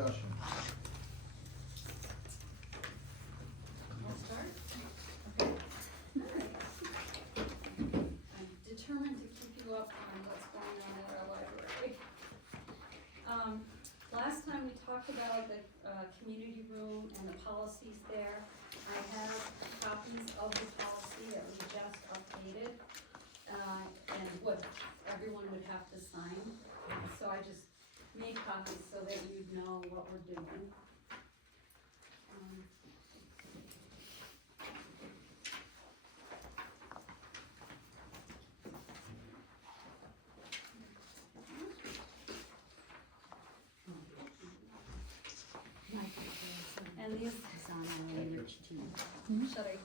discussion? I'll start. Okay. I'm determined to keep you up on what's going on at our library. Last time we talked about the, community room and the policies there. I have copies of the policy that we just updated, and what everyone would have to sign. So I just made copies so that you'd know what we're doing. And these, should I?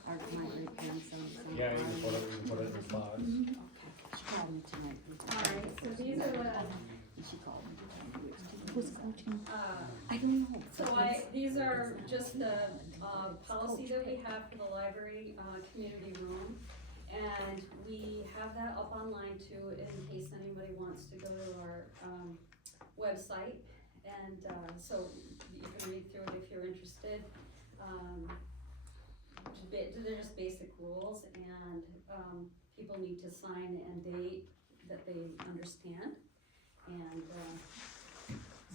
Yeah, you can put it in the box. She called me tonight. Alright, so these are the, She called me. Who's coaching? uh, I don't know. these are just the, policy that we have for the library, community room. And we have that up online too, in case anybody wants to go to our, website. And, so you can read through it if you're interested. They're just basic rules, and, people need to sign and date that they understand. And,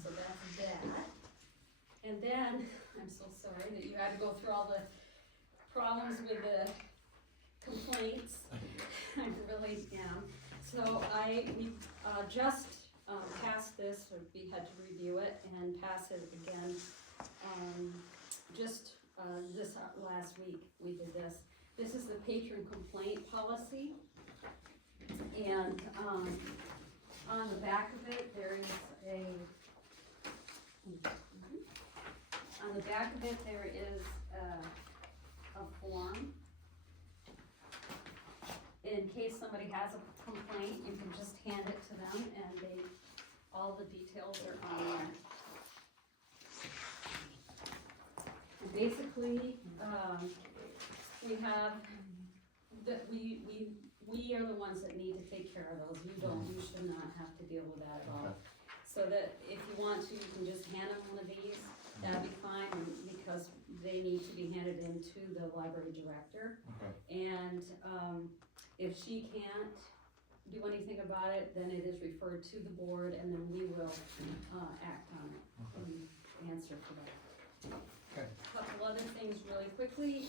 so that's that. And then, I'm so sorry that you had to go through all the problems with the complaints. I really am. So we just passed this, or we had to review it and pass it again. Just this last week, we did this. This is the patron complaint policy. And on the back of it, there is a form. In case somebody has a complaint, you can just hand it to them, and all the details are on there. And basically, we have, that we are the ones that need to take care of those. You should not have to deal with that at all. Okay. So that if you want to, you can just hand them one of these, that'd be fine, because they need to be handed in to the library director. Okay. And, if she can't do anything about it, then it is referred to the board, and then we will, act on it and answer for that. Okay. Couple other things really quickly.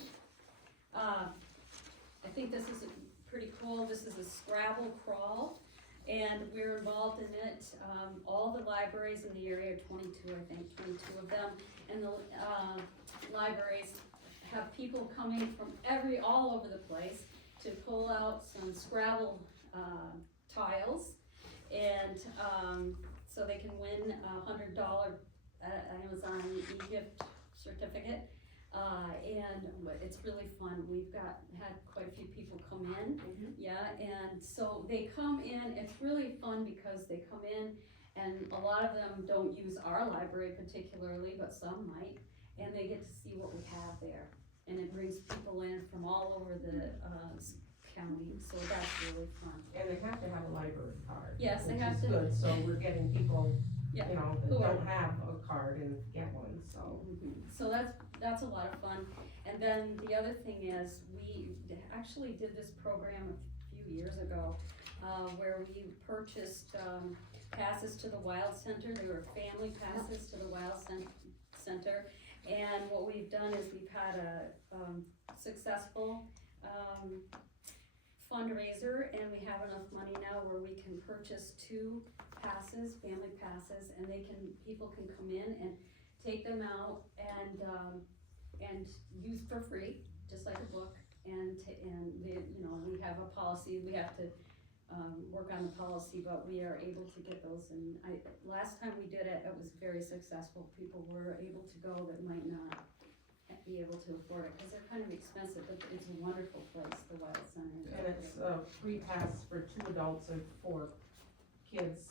I think this is pretty cool. This is a Scrabble crawl, and we're involved in it. All the libraries in the area, 22 of them, and the libraries have people coming from all over the place to pull out some Scrabble tiles, and so they can win a $100 Amazon e-gift certificate. And it's really fun. We've had quite a few people come in, yeah, and so they come in. It's really fun because they come in, and a lot of them don't use our library particularly, but some might, and they get to see what we have there. And it brings people in from all over the county, so that's really fun. And they have to have a library card. Yes, they have Which is to. good, so we're getting people, Yeah, you know, who that are- don't have a card and get one, so. So that's a lot of fun. And then the other thing is, we actually did this program a few years ago, where we purchased, passes to the Wild Center. They were family passes to the Wild Center. And what we've done is we've had a, successful, fundraiser, and we have enough money now where we can purchase 2 passes, family passes, and people can come in and take them out and use for free, just like a book. And we have a policy. We have to work on the policy, but we are able to get those. And last time we did it, it was very successful. People were able to go that might not be able to afford it, because they're kind of expensive, but it's a wonderful place, the Wild Center. And it's a free pass for 2 adults and 4 kids,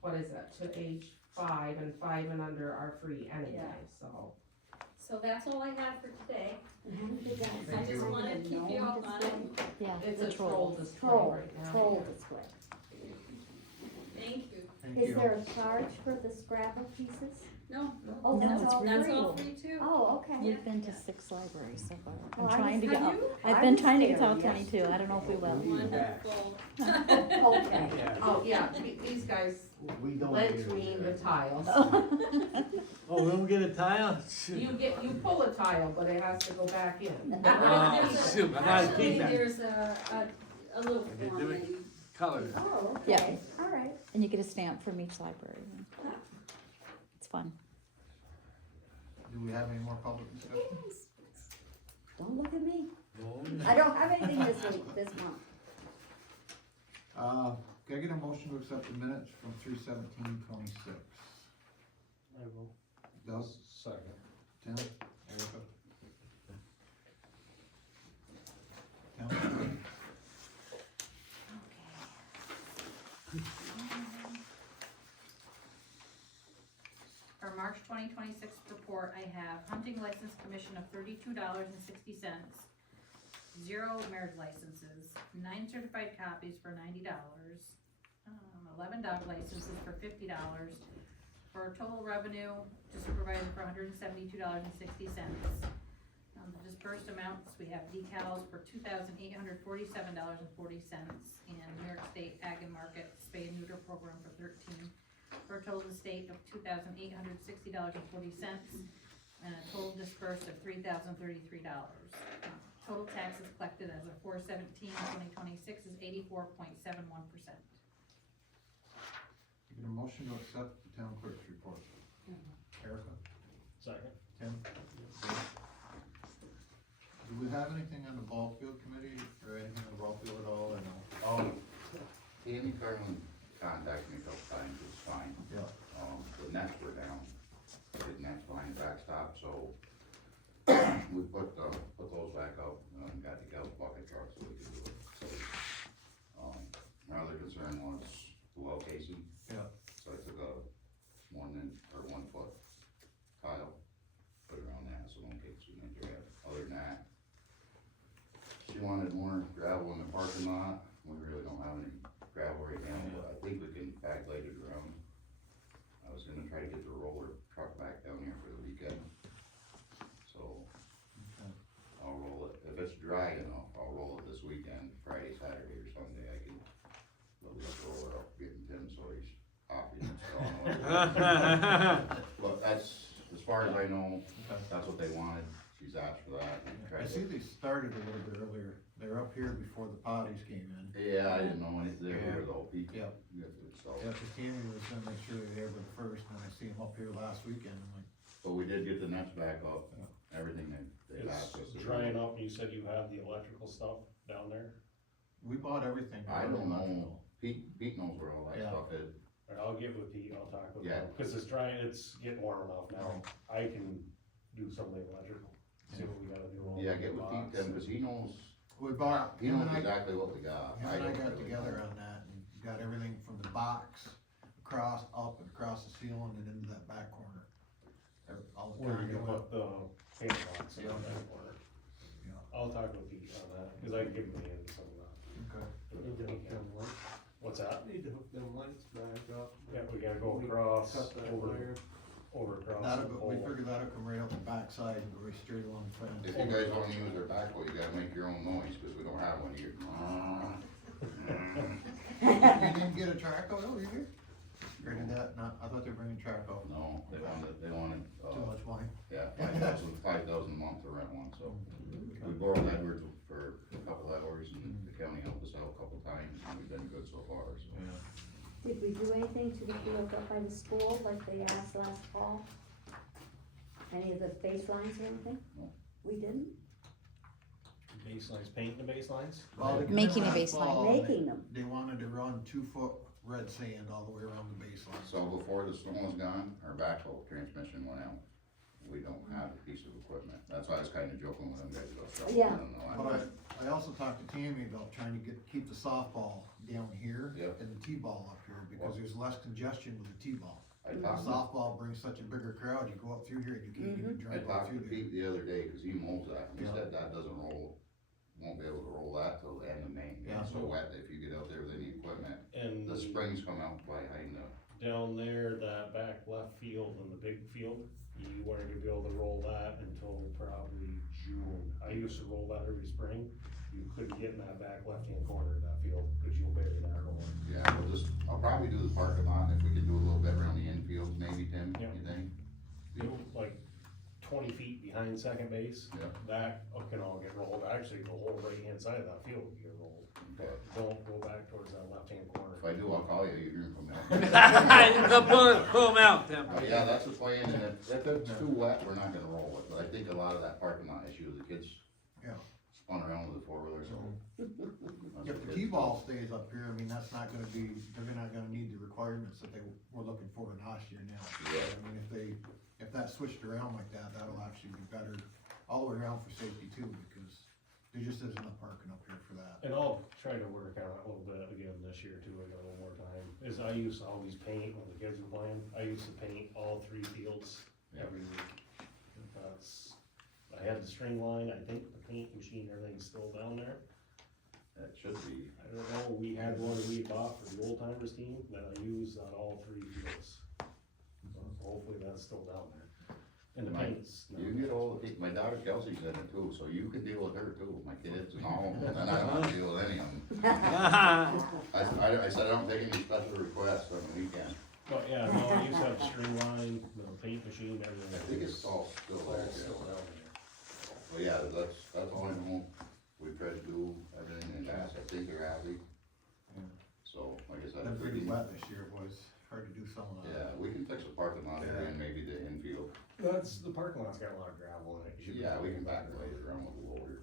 what is that, to age 5, and 5 and under are free anyway, Yeah. so. So that's all I have for today. I Thank just you. wanted to keep you up on it. Yeah, It's the a troll display Troll, right now. troll display. Thank you. Thank Is you. there a charge for the Scrabble pieces? No, Oh, No, that's it's all that's free. all free too. Oh, okay. We've been to Yeah. 6 libraries so far. Well, I'm I trying to was- get, Have you? I've I been was trying to get there to all 22, I don't know if we will. Wonderful. Okay. Oh, yeah, these guys We don't. lent me the tiles. Oh, we'll get a tile? You pull a tile, but it has to go back in. Well, there's a- shoot, I gotta Actually, keep that. there's a little Okay, form do it. that you Color. Oh, Yeah. okay, all right. And you get a stamp from each library. It's fun. Do we have any more public discussion? Don't look at me. I don't have anything this week, this month. Can I get a motion to accept the minutes from 3/17/26? I will. Doug, Second. Tim, Erica? Tim? For March 2026 report, I have hunting license commission of $32.60, 0 marriage licenses, 9 certified copies for $90, 11 dog licenses for $50, for a total revenue to supervisor for $172.60. The dispersed amounts, we have decals for $2,847.40, and New York State Ag and Market Spay and Neuter Program for $13, for a total estate of $2,860.40, and a total dispersed of $3,033. Total taxes collected as of 4/17/2026 is 84.71%. Get a motion to accept the town clerk's report. Erica? Second. Tim? Do we have anything on the ball field committee, or anything on the ball field at all, or no? Tammy Carlin contacted me a couple times, it was fine. Yeah. The nets were down, the nets behind the backstop, so we put those back up, and got the Gulf bucket truck so we could do it. So, my other concern was the well casing. Yeah. So I took a 1 foot tile, put it around that, so it won't get too much drag. Other than that, she wanted more gravel in the parking lot. We really don't have any gravel right now, but I think we can backlight it around. I was gonna try to get the roller truck back down here for the weekend. So, Okay. I'll roll it, if it's dry enough, I'll roll it this weekend, Friday, Saturday, or Sunday, I can load up, roll it up, getting Tim, so he's off, you know, but that's, as far as I know, that's what they wanted, she's asked for that. I see they started a little bit earlier, they were up here before the potties came in. Yeah, I didn't know anything, they were though, Pete. Yep. So, Yeah, cause Tammy was gonna make sure they were the first, and I see them up here last weekend, I'm like, but we did get the nets back up, everything they asked us to It's do. drying up, you said you have the electrical stuff down there? we bought everything. I don't know, electrical. Pete knows where all that Yeah. stuff is. Or I'll get with Pete, I'll talk with Yeah. him, cause it's drying, it's getting warm enough now, I can do some of the electrical, see what we gotta do. on Yeah, the get with Pete box. then, cause he knows We bought, He him knows and I, exactly what we got. him and I don't got really together know. on that, and got everything from the box, across, up, and across the ceiling, and into that back corner. All the Where you can conduit. put the paint box in Yeah. that corner. Yeah. I'll talk with Pete on that, cause I can give him the end of some of that. Okay. Need to hook them lights, What's that? need to hook them lights back up. Yeah, we gotta go across, Cut that over wire. across That'll the go, we pole. figured that'll come right out the backside and go right straight along the If fence. you guys wanna use their backhoe, you gotta make your own noise, cause we don't have one here. You didn't get a track out over here? Or did that not, I thought they were bringing track out, No, they wanted, too much money. yeah, 5,000 a month to rent one, so. We borrowed Edwards for a couple hours, and the county helped us out a couple times, and we've been good so far, so. Did we do anything to the field up by the school like they asked last fall? Any of the baselines or anything? No. We didn't? Baselines, painting the baselines? Well, they came Making a last baseline. fall, and Making them. They wanted to run 2-foot red sand all the way around the baseline. So before the snow was gone, our backhoe transmission went out. We don't have a piece of equipment, that's why I was kinda joking with them guys about stuff. Yeah. But I also talked to Tammy about trying to keep the softball down here Yep. and the T-ball up here, because there's less congestion with the T-ball. I talked, Softball brings such a bigger crowd, you go up through here and you can't even I drive up talked to through there. Pete the other day, cause he mows that, and he Yeah. said that doesn't roll, won't be able to roll that till the end of May. Yeah. It's so wet that if you get out there with any equipment, And the springs come out behind the down there, that back left field and the big field, you weren't gonna be able to roll that until probably June. I used to roll that every spring. You couldn't get in that back left-hand corner of that field, cause you'll bury that roller. Yeah, I'll probably do the parking lot, if we can do a little bit around the infield, maybe, Tim, Yep. you think? You, like 20 feet behind second base, Yep. that can all get rolled. Actually, the whole right-hand side of that field will get rolled. But don't go back towards that left-hand corner. If I do, I'll call you, you're hearing from me. Pull them out, Tim. But yeah, that's the plan, and if it's too wet, we're not gonna roll it, but I think a lot of that parking lot issue, the kids Yeah. spun around with the four-wheeler, so. that's If what the kids- T-ball stays up here, I mean, that's not gonna be, they're not gonna need the requirements that they were looking for in last year now. Yeah. I mean, if that switched around like that, that'll actually be better all the way around for safety too, because there just isn't enough parking up here for that. And I'll try to work on it a little bit again this year too, I got a little more time, is I used to always paint when the kids were playing, I used to paint all 3 fields every week. That's, I had the string line, I think the paint machine, everything's still down there. That should be, I don't know, we had one a week off for the old timers team that I used on all 3 fields. So hopefully that's still down there. And the Mike, paint's. you get all the, my daughter Kelsey's in it too, so you can deal with her too, my kids and all, and I don't have to deal with any of them. I said I don't take any special requests on the weekend. But yeah, no, I used to have the string line, the paint machine, everything. I think it's all still there, Still yeah. down there. Well, yeah, that's all I know, we tried to do everything in that, I think they're happy. So, like I said, Been if we pretty can, wet this year, it was hard to do some of that. yeah, we can fix the parking lot area and maybe the infield, That's, the parking lot's got a lot of gravel in it. You should be yeah, able we to can get back that it later around with the loader.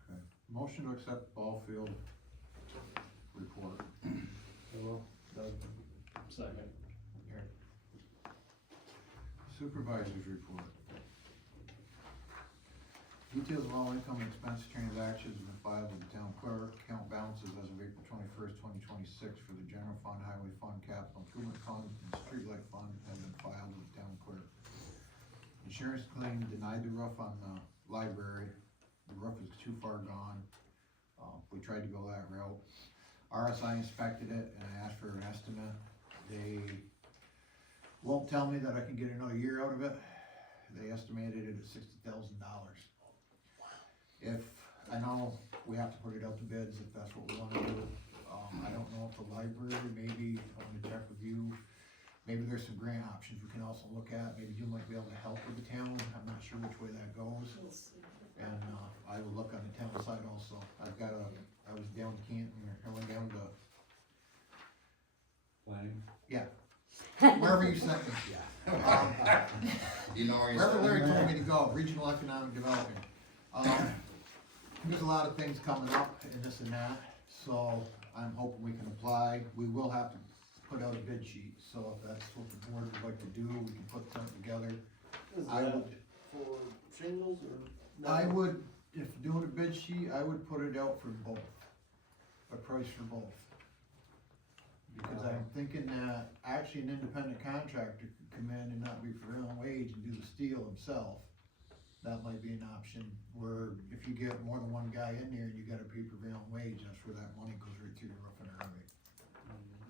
Okay. Motion to accept ball field report. Second. Supervisor's report. Details of all income and expense transactions have been filed with the town clerk. Account balances as of April 21st, 2026 for the general fund, highway fund, capital improvement fund, and streetlight fund have been filed with the town clerk. Insurance claim denied the roof on the library. The roof is too far gone. We tried to go that route. RSI inspected it and I asked for an estimate. They won't tell me that I can get another year out of it. They estimated it at $60,000. If, I know we have to put it out to bids if that's what we wanna do. I don't know if the library, maybe, I wanna check with you, maybe there's some grant options we can also look at. Maybe you might be able to help with the town. I'm not sure which way that goes. And, I will look on the town side also. I was down to Canton, I went down to, wherever you sent me. You know where you Wherever Larry stand? told me to go, regional economic development. There's a lot of things coming up and this and that, so I'm hoping we can apply. We will have to put out a bid sheet, so if that's what the board would like to do, we can put something together. Is I that would- for shingles or? no? I would, if doing a bid sheet, I would put it out for both, a price for both. Because I'm thinking that actually an independent contractor could come in and not be prevailing wage and do the steel himself. That might be an option, where if you get more than one guy in there and you gotta pay prevailing wage, that's where that money goes right through your roof and everything.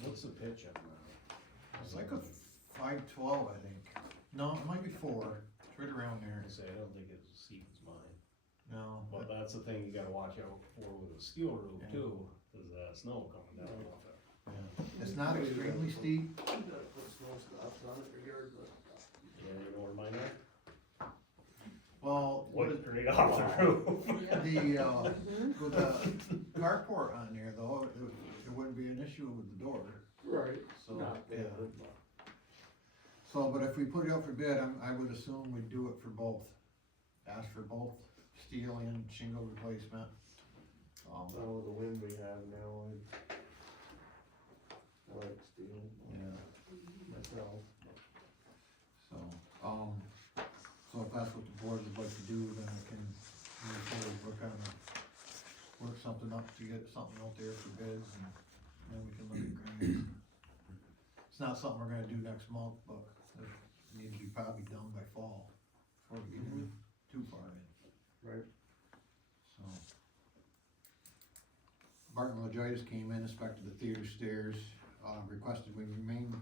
What's the pitch on that? It's like a 512, I think. No, it might be 4, it's right around there. I say, I don't think it's as steep as mine, No, but that's the thing you gotta watch out for with a steel roof Yeah. too, is that snow coming down off it. yeah. It's not extremely steep. You gotta put snow stops on it regardless. Yeah, you know where mine are? Well, What is right off the roof? with the carport on there though, it wouldn't be an issue with the door, Right. so. Not bad, but. So, but if we put it out for bid, I would assume we'd do it for both. Ask for both steel and shingle replacement. Now with the wind we have now, I like steel Yeah, myself. so, so if that's what the board would like to do, then I can move forward, work something up to get something out there for bids and then we can look at grants. It's not something we're gonna do next month, but it needs to be probably done by fall before we get too far in. Right. So. Barton LaJoyce came in, inspected the theater stairs, requested we remain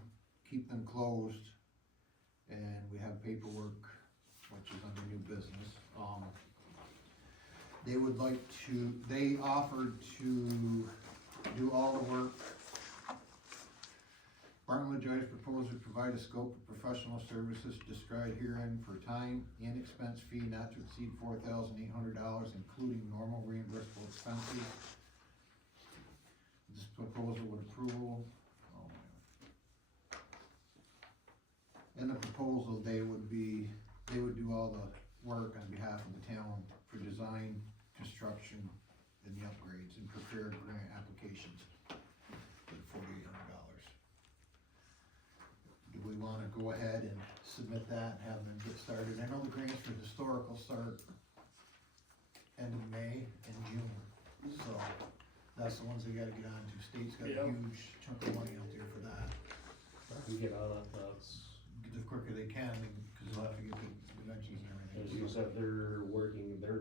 keep them closed, and we have paperwork, which is under new business. They would like to, they offered to do all the work. Barton LaJoy's proposed to provide a scope of professional services described herein for time and expense fee not to exceed $4,800, including normal reimbursable expenses. This proposal with approval. In the proposal, they would do all the work on behalf of the town for design, construction, and the upgrades, and prepare grant applications for $4,800. Do we wanna go ahead and submit that and have them get started? I know the grants for historical start end of May and June, so that's the ones they gotta get on to. State's got a Yep. huge chunk of money out there for that. We get on that, that's, The quicker they can, cause they'll have to get the dimensions and as you everything. So said, they're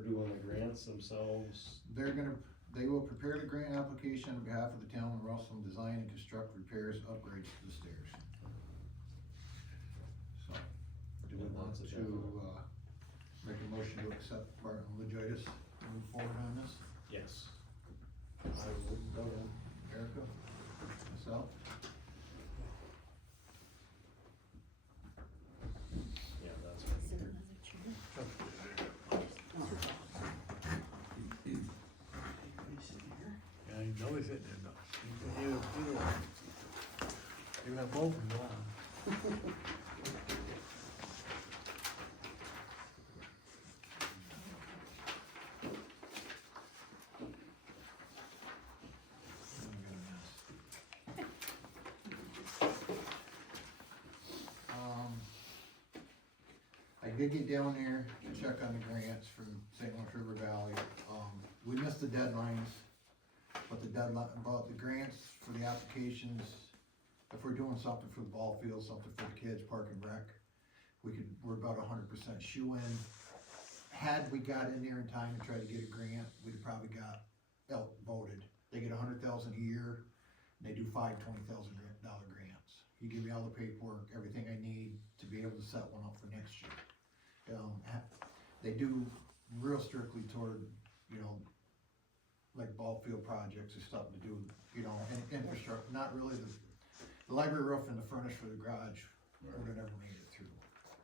doing the grants themselves. they will prepare the grant application on behalf of the town of Russell and design and construct repairs, upgrades to the stairs. So, do we And want that's a to, demo. make a motion to accept Barton LaJoy's to move forward on this? Yes. I would, go ahead. Erica, myself? Yeah, that's right. Yeah, you know he's hitting it though. You have both of them. I did get down there to check on the grants from St. Louis River Valley. We missed the deadlines, but the grants for the applications, if we're doing something for the ball field, something for the kids, park and rec, we're about 100% shoe-in. Had we got in there in time to try to get a grant, we'd probably got outvoted. They get $100,000 a year, and they do $5 $20,000 grants. You give me all the paperwork, everything I need to be able to set one up for next year. They do real strictly toward, like ball field projects or something to do, and infrastructure, not really the library roof and the furnace for the garage would've never made it through,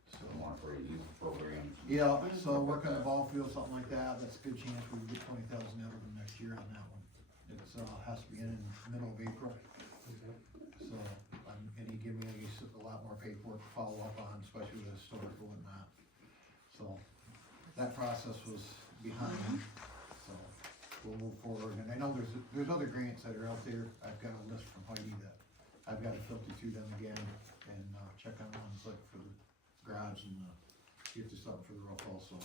so. Want for a youth program. Yeah, so work on the ball field, something like that, that's a good chance we can get 20,000 out of them next year on that one. It's, has to be in the middle of April, so, and he gave me a lot more paperwork to follow up on, especially with historical and that. So, that process was behind, so we'll move forward, and I know there's other grants that are out there. I've got a list from Heidi that I've gotta filter through them again and, check on ones like for the garage and, see if there's something for the roof also.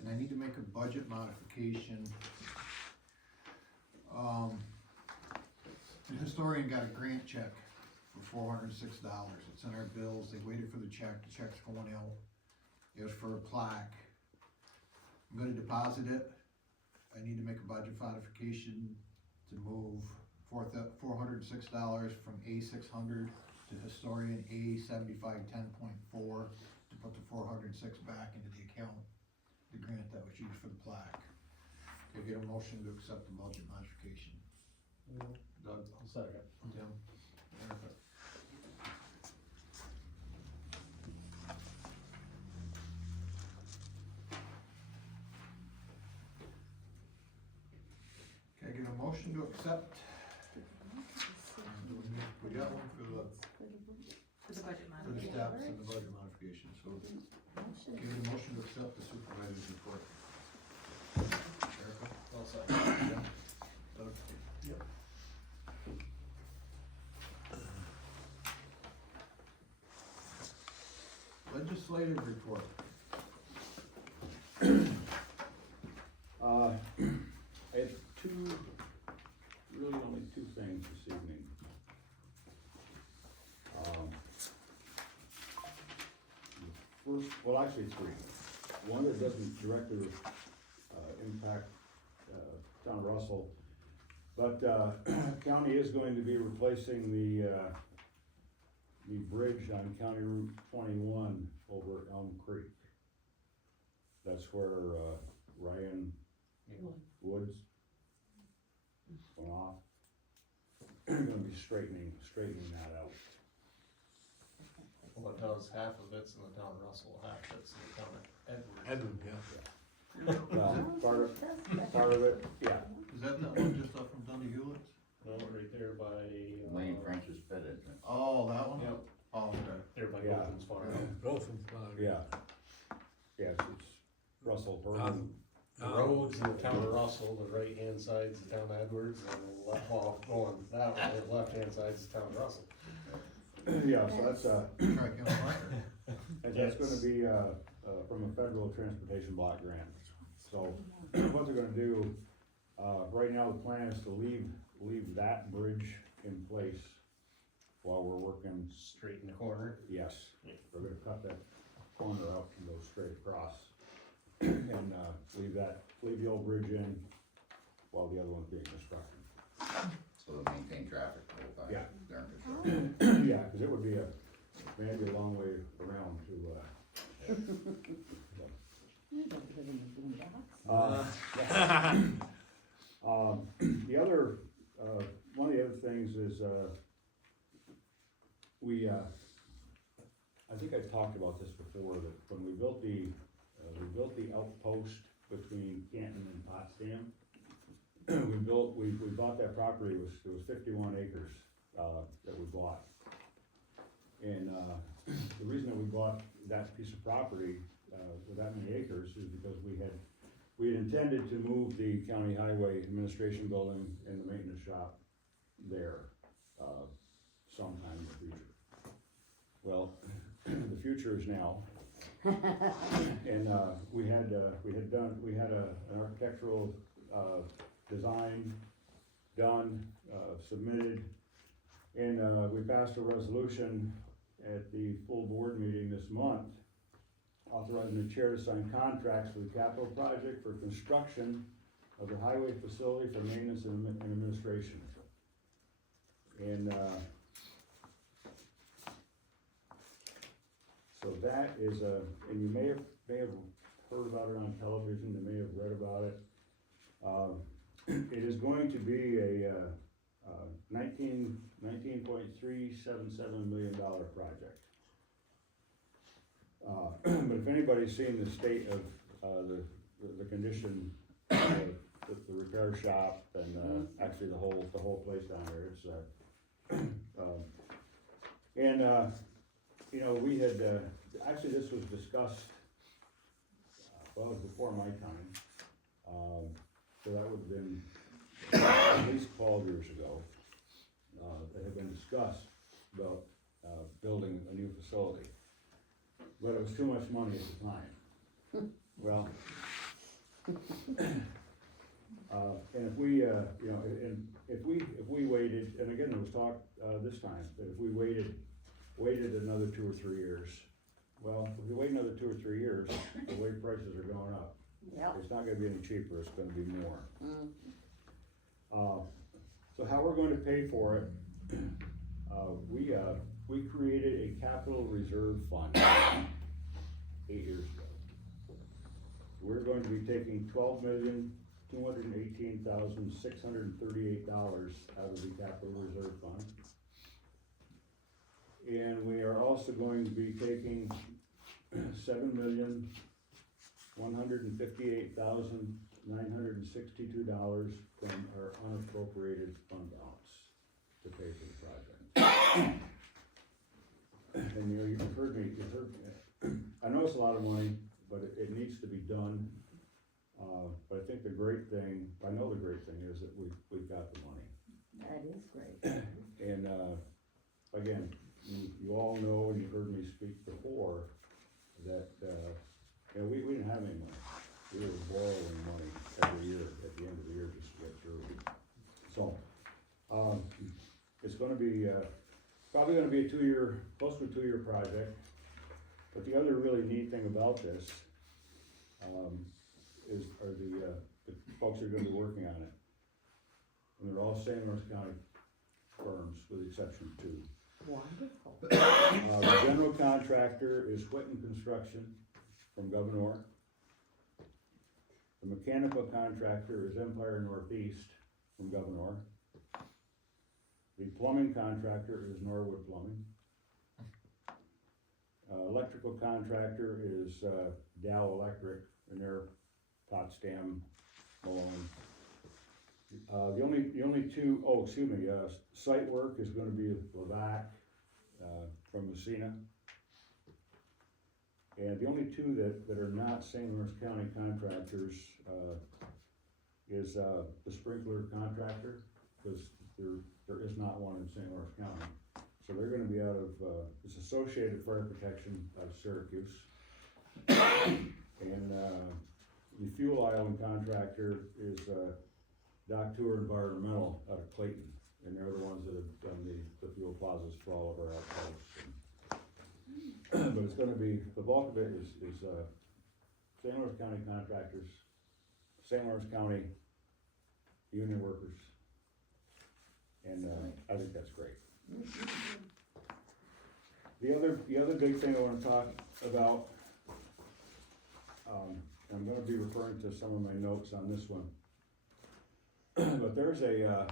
And I need to make a budget modification. The historian got a grant check for $406, it's in our bills, they waited for the check's going out. It was for a plaque. I'm gonna deposit it. I need to make a budget modification to move $406 from A600 to historian A7510.4 to put the 406 back into the account, the grant that was used for the plaque. Can I get a motion to accept the budget modification? Doug? I'll second. Tim? Erica? Can I get a motion to accept? We got one for the For the budget for the modification. steps and the budget modification, so can I get a motion to accept the supervisor's report? Erica? I'll second. Doug? Yep. Legislative report. I had really only two things this evening. The first, well, actually three. One that doesn't directly, impact, town of Russell, but, county is going to be replacing the, the bridge on County Route 21 over at Elm Creek. That's where, Ryan Woods went off. Gonna be straightening that out. Well, it does, half of it's in the town of Russell, half it's in the town of Edwards. Edwin, yeah. Well, part of it, yeah, Is that one just up from Dundee Hewlett's? No, right there by, Lane Francis Pit, isn't it? Oh, that one? Yep, Oh, okay. there by Yeah. Golden's Farm. Dolphin Farm. yeah. Yes, it's Russell Burton. The roads in the town of Russell, the right-hand side's the town of Edwards, and the left, well, going that way, the left-hand side's the town of Russell. Yeah, so that's, Tri-County Line. and that's gonna be, from a federal transportation block grant. So, what they're gonna do, right now, the plan is to leave that bridge in place while we're working, Straight in the corner. yes, we're gonna cut that corner out and go straight across. And, leave the old bridge in while the other one's being constructed. So to maintain traffic the whole time. Yeah. During construction. Yeah, cause it would be maybe a long way around to, the other, one of the other things is, I think I've talked about this before, that when we built the outpost between Canton and Potsdam, we bought that property, it was 51 acres, that we bought. And, the reason that we bought that piece of property, with that many acres is because we had intended to move the county highway administration building and the maintenance shop there, sometime in the future. Well, the future is now. And, we had an architectural, design done, submitted, and, we passed a resolution at the full board meeting this month, authorizing the chair to sign contracts for the capital project for construction of the highway facility for maintenance and administration. And, so that is and you may have heard about it on television, you may have read about it. It is going to be a, $19.377 million project. But if anybody's seen the state of, the condition of the repair shop and, actually the whole place down there, it's, and, you know, we had, actually this was discussed, well, it was before my time, so that would've been at least 12 years ago, that had been discussed about, building a new facility. But it was too much money at the time. Well, and if we, you know, and if we waited, and again, there was talk, this time, that if we waited another 2 or 3 years, well, if we wait another 2 or 3 years, the way prices are going up, Yep. it's not gonna be any cheaper, it's gonna be more. So how we're going to pay for it, we created a capital reserve fund 8 years ago. We're going to be taking $12,218,638 out of the capital reserve fund. And we are also going to be taking $7,158,962 from our unappropriated fund balance to pay for the project. And you know, you've heard me, I know it's a lot of money, but it needs to be done. But I think the great thing is that we've got the money. That is great. And, again, you all know, and you've heard me speak before, that, you know, we didn't have any money. We were borrowing money every year, at the end of the year, just to get through. So, it's gonna be, probably gonna be close to a 2-year project. But the other really neat thing about this, are the folks that are gonna be working on it. And they're all St. Louis County firms, with the exception of 2. Wonderful. The general contractor is Whitten Construction from Governor. The mechanical contractor is Empire Northeast from Governor. The plumbing contractor is Norwood Plumbing. Electrical contractor is Dow Electric, and they're Potsdam, Malone. The only two, site work is gonna be Levac, from Messina. And the only two that are not St. Lawrence County contractors, is, the sprinkler contractor, because there is not one in St. Lawrence County. So they're gonna be out of, it's Associated Fire Protection out of Syracuse. And, the fuel island contractor is, Doc Tour Environmental out of Clayton, and they're the ones that have done the fuel plazas for all of our outposts. But it's gonna be, the bulk of it is, St. Lawrence County contractors, St. Lawrence County union workers. And, I think that's great. The other big thing I wanna talk about, I'm gonna be referring to some of my notes on this one. But there's a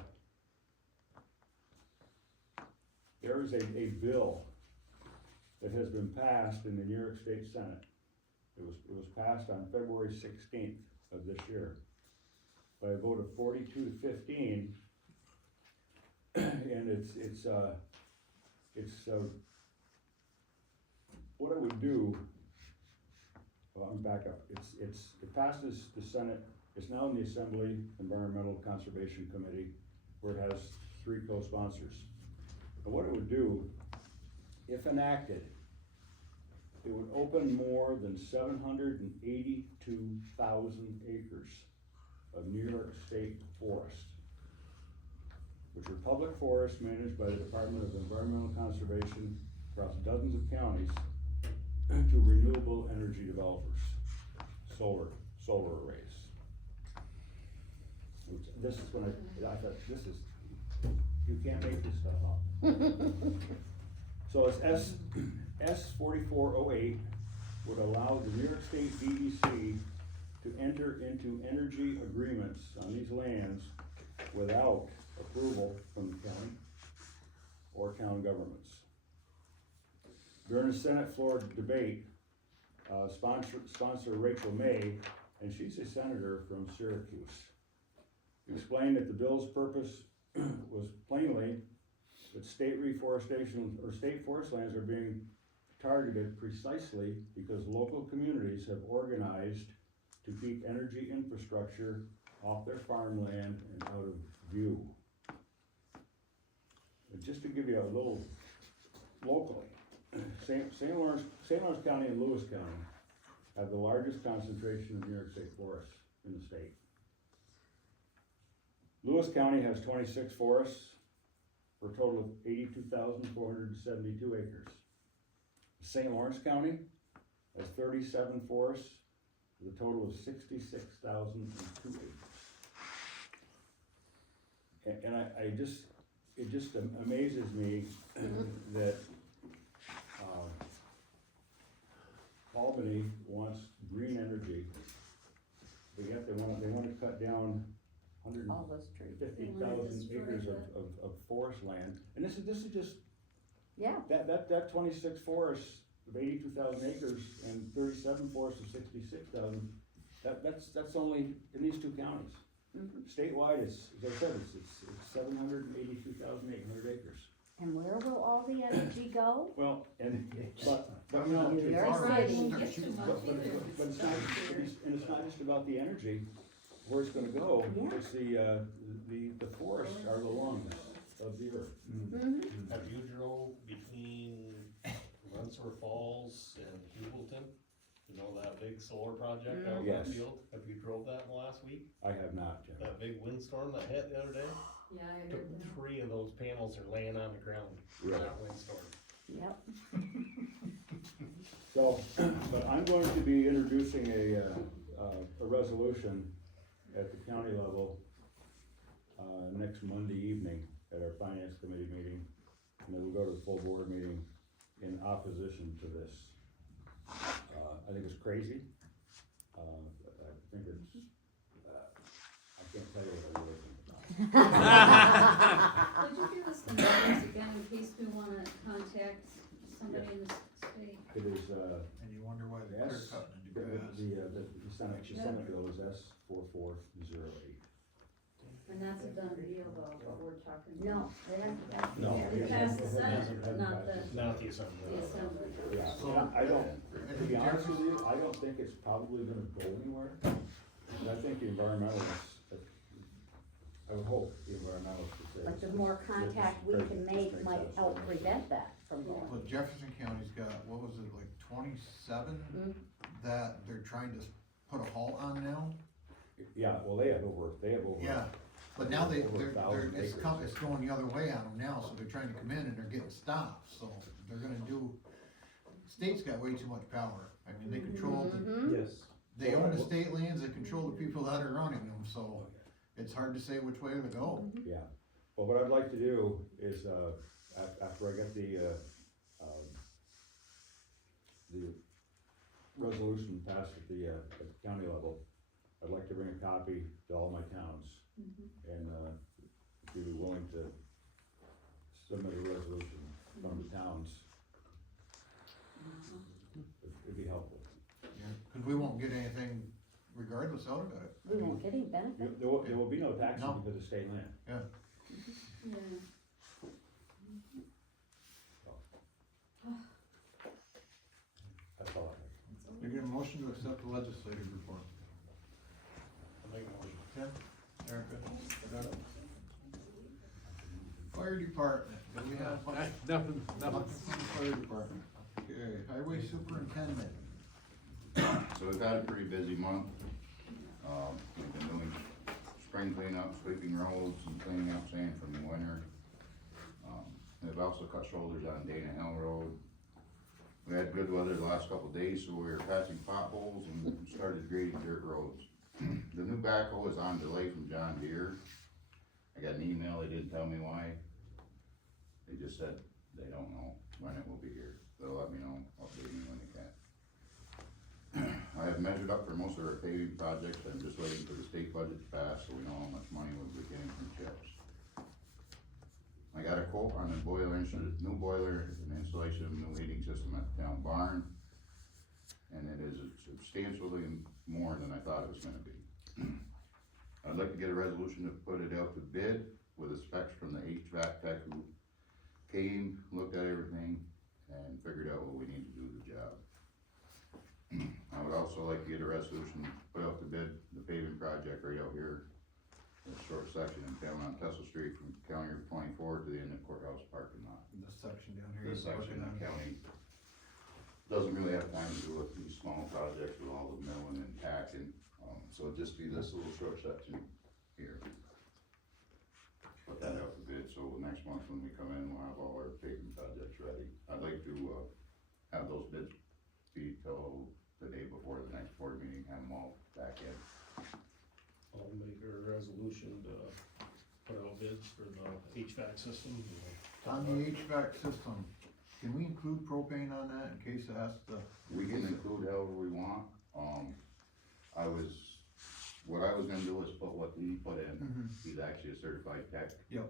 bill that has been passed in the New York State Senate. It was passed on February 16th of this year by a vote of 42 to 15. And it's what it would do, well, I'm back up, it passes the Senate, it's now in the Assembly Environmental Conservation Committee, where it has 3 co-sponsors. And what it would do, if enacted, it would open more than 782,000 acres of New York State forest, which are public forests managed by the Department of Environmental Conservation across dozens of counties, to renewable energy developers, solar arrays. This is when I thought, you can't make this stuff up. So it's S 4408 would allow the New York State DEC to enter into energy agreements on these lands without approval from the county or town governments. During the Senate floor debate, sponsor Rachel May, and she's a senator from Syracuse, explained that the bill's purpose was plainly that state reforestation or state forest lands are being targeted precisely because local communities have organized to keep energy infrastructure off their farmland and out of view. And just to give you a little locally, St. Lawrence County and Lewis County have the largest concentration of New York State forests in the state. Lewis County has 26 forests for a total of 82,472 acres. St. Lawrence County has 37 forests with a total of 66,002 acres. And it just amazes me that Albany wants green energy, but yet they want to cut down All those trees. 150,000 acres of forest land. And this is just, Yeah, that 26 forests of 82,000 acres and 37 forests of 66,000, that's only in these 2 counties. Statewide, as I said, it's 782,000,800 acres. and where will all the energy go? Well, but no, New York City. but it's not, and it's not just about the energy, where it's gonna go. Yeah. It's the forests are the lungs of the earth. Have you drove between Rensselaer Falls and Hubleton? You know that big solar project out in that Yes. field? Have you drove that in the last week? I have not, Jim. That big windstorm that hit the other day? Yeah, I Took heard that. 3 of those panels are laying on the ground from Really? that windstorm. Yep. So, but I'm going to be introducing a resolution at the county level, next Monday evening at our finance committee meeting, and then we'll go to the full board meeting in opposition to this. I think it's crazy, I think it's, I can't tell you what I really think about it. Could you give us the numbers again in case we wanna contact somebody in the state? It is, And you wonder why they're clear yes, cutting the, into grass. the Senate bill is S4408. And that's a done deal though, what we're talking about. No, it hasn't. No. It passed the Senate, but not the Not the assembly. Assembly. Yeah, So- I don't, to be honest with you, I don't think it's probably gonna go anywhere. And I think the environmentalists, I would hope the environmentalists would say. But the more contact we can make might help prevent that from going. Well, Jefferson County's got, what was it, like 27 Mm. that they're trying to put a halt on now? Yeah, well, they have over. Yeah, but now Over they're, 1,000 it's acres. it's going the other way on them now, so they're trying to come in and they're getting stopped, so they're gonna do, state's got way too much power. I mean, they control, Mhm. Yes. they own the state lands, they control the people that are running them, so it's hard to say which way to go. Yeah, well, what I'd like to do is, after I get the resolution passed at the county level, I'd like to bring a copy to all my towns. And, if you'd be willing to submit a resolution from the towns, it'd be helpful. Cause we won't get anything regardless out of it. We won't get any benefit. There will be no taxes No. because of state land. Yeah. That's all I have. You get a motion to accept the legislative report. I'll make a motion. Tim, Erica, got it? Fire department, do we have? Nothing. Nothing from the fire department. Okay, highway superintendent. So we've had a pretty busy month. We've been doing spring cleanup, sweeping roads and cleaning up sand from the winter. They've also cut shoulders on Dana Hill Road. We had good weather the last couple of days, so we were patching potholes and started grading dirt roads. The new backhoe is on delay from John Deere. I got an email, they didn't tell me why. They just said they don't know when it will be here. They'll let me know, update me when they can. I have measured up for most of our paving projects, I'm just waiting for the state budget to pass, so we know how much money we'll be getting from CHIPS. I got a quote on the boiler, new boiler and installation of a new heating system at the town barn. And it is substantially more than I thought it was gonna be. I'd like to get a resolution to put it out to bid with the specs from the HVAC tech who came, looked at everything, and figured out what we need to do the job. I would also like to get a resolution, put out to bid the paving project right out here, a short section in town on Tessel Street from County Route 24 to the end of courthouse parking lot. This section down here. This you're section working of on. county doesn't really have time to do with these small projects with all the milling and packing, so it'd just be this little short section here. Put that out to bid, so next month when we come in, we'll have all our paving projects ready. I'd like to, have those bids be till the day before the next board meeting, have them all back in. I'll make a resolution to put out bids for the HVAC system. On the HVAC system, can we include propane on that in case it has to? We can include however we want, what I was gonna do is put what he put in, he's actually a certified tech. Yep.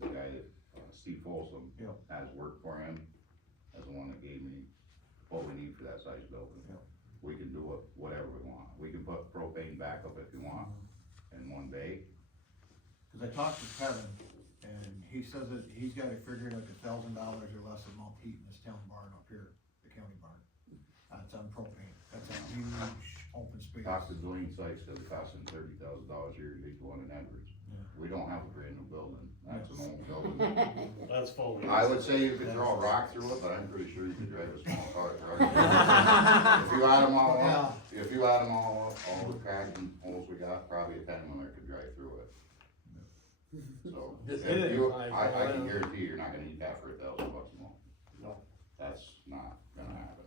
The guy that, Steve Folsom. Yep. Has worked for him, as the one that gave me what we need for that size building. Yep. We can do whatever we want, we can put propane backup if you want, in one bay. Cause I talked to Kevin, and he says that he's gotta figure like $1,000 or less a month heating this town barn up here, the county barn. That's on propane, that's a huge open space. Talked to Dwayne Sykes, cause it costs him $30,000 a year to get one in Edwards. Yeah. We don't have a brand new building, that's an old building. That's fully. I would say you could throw a rock through it, but I'm pretty sure you could drive a small car through it. If you add them all up, all the cracks and holes we got, probably a 10-wheeler could drive through it. So, Just if hit it, you, I I can know. guarantee you're not gonna need that for $1,000 more. No. That's not gonna happen.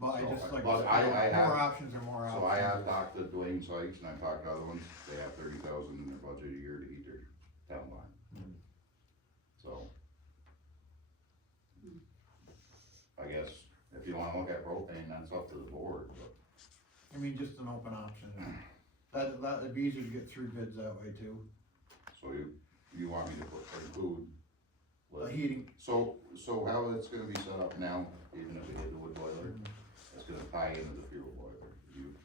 But I So, just like, but I have- more options are more options. So I have talked to Dwayne Sykes and I've talked to other ones, they have $30,000 in their budget a year to heat their town line. guess, if you wanna look at propane, that's up to the board, but. I mean, just an open option. That'd be easier to get 3 bids that way too. So you want me to include? Heating, So how it's gonna be set up now, even if we hit the wood boiler, it's gonna tie into the fuel boiler.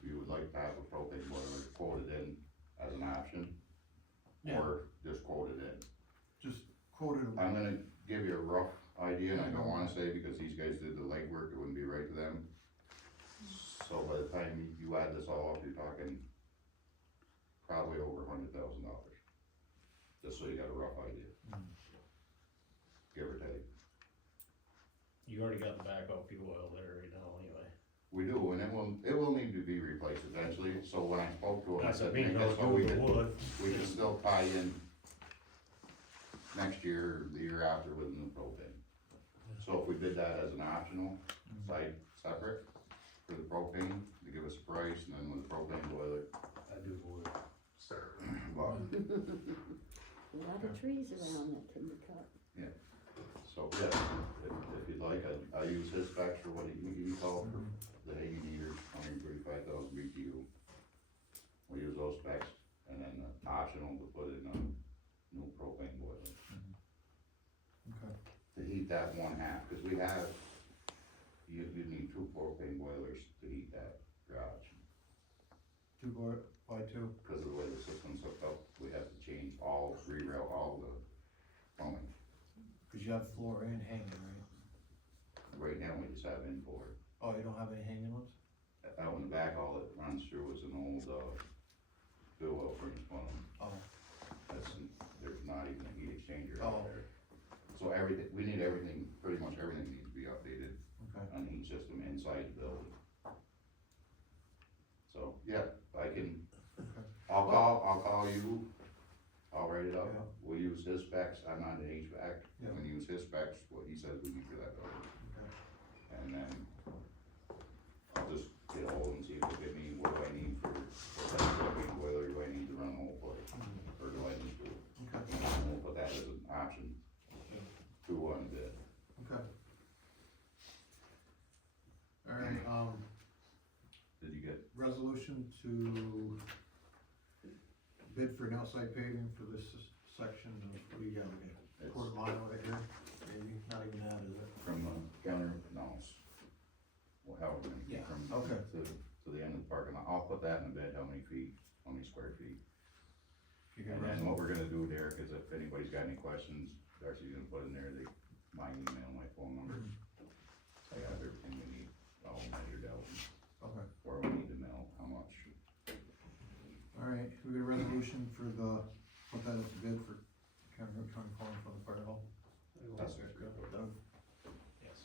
You would like to have a propane boiler quoted in as an option? Yeah. Or just quoted in? just quoted. I'm gonna give you a rough idea, and I don't wanna say because these guys did the legwork, it wouldn't be right to them. So by the time you add this all up, you're talking probably over $100,000. Just so you got a rough idea. Give or take. You already got the backup fuel oil there right now anyway. We do, and it will need to be replaced eventually, so when I spoke to him, I That's what I said, mean, make don't this so we do the can, wood. we can still tie in next year, the year after with new propane. So if we did that as an optional, side separate for the propane, to give us a price, and then with the propane boiler, I do wood. well, A lot of trees around that can be cut. so yeah, if you'd like, I use his specs for what he called for the Hagen heaters, 135,000 BTU. We use those specs, and then optional to put in a new propane boiler. Okay. To heat that one half, cause we have, you need 2 propane boilers to heat that garage. 2 by 2. Cause of the way the system's hooked up, we have to reroute all the plumbing. Cause you have floor and hanging, right? Right now, we just have in for it. Oh, you don't have any hanging ones? Out in the back, all it runs through is an old, bill oil furnace plumbing. Oh, There's not even a heat exchanger Oh. out there. So we need everything, pretty much everything needs to be updated okay. on the heat system inside the building. So, yeah, I can, Okay. I'll call you, I'll write it up. Yeah. We'll use his specs, I'm not an HVAC, Yeah. I'm gonna use his specs, what he says we need for that building. Okay. And then I'll just get a hold and see if they give me, what do I need for that propane boiler, do I need to run the whole place? Or do I need to? Okay. And we'll put that as an option to one bid. Okay. Alright, Did you get, resolution to bid for an outside paving for this section of, what do you got, like a It's- quarter mile right here? Maybe, not even that, is it? from the counter, no, well, however many, Yeah, from, okay. to the end of the parking lot, I'll put that in the bid, how many feet, how many square feet. You got And then resolution? what we're gonna do there, cause if anybody's got any questions, Darcy's gonna put in there, my email, my phone number. I got everything we need, all measured out, Okay, or we need to know how much. alright, we got a resolution for put that as a bid for County Road 24 for the fire hall. That's good. good. Doug? Yes.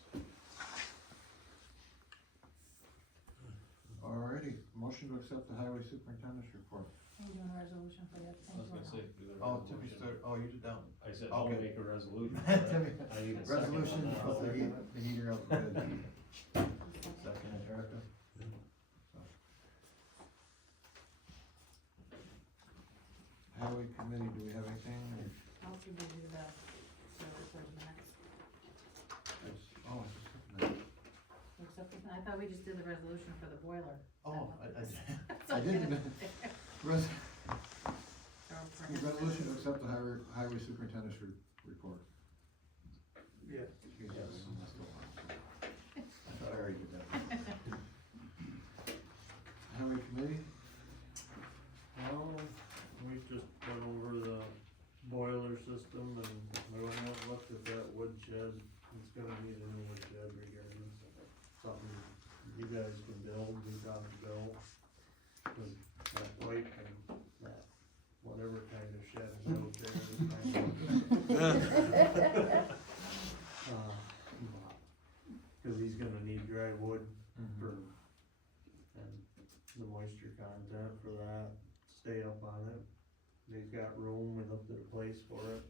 Alrighty, motion to accept the highway superintendent's report. Are we doing a resolution for the I was gonna say, do the Oh, Timmy resolution. started, you did that one. I said, I'll Okay. make a resolution. Timmy, but I need a second on resolution that. to put the heater out the bid. Second, Erica. So. Highway committee, do we have anything? I'll see if we do the service for the minutes. Oh, it's just something. Except for, I thought we just did the resolution for the boiler. Oh, So I didn't. Res- So for- resolution to accept the highway superintendent's report. Yeah. Excuse me, I'm still on. I thought I already did that. Highway committee? Well, we just went over the boiler system and we went out and looked at that woodshed. It's gonna need a new woodshed regardless. Something you guys can build, we got to build. Cause that white and that whatever kind of shed is out there is kind of. Cause he's gonna need dry wood for, and the moisture content for that, stay up on it. He's got room, we looked at a place for it.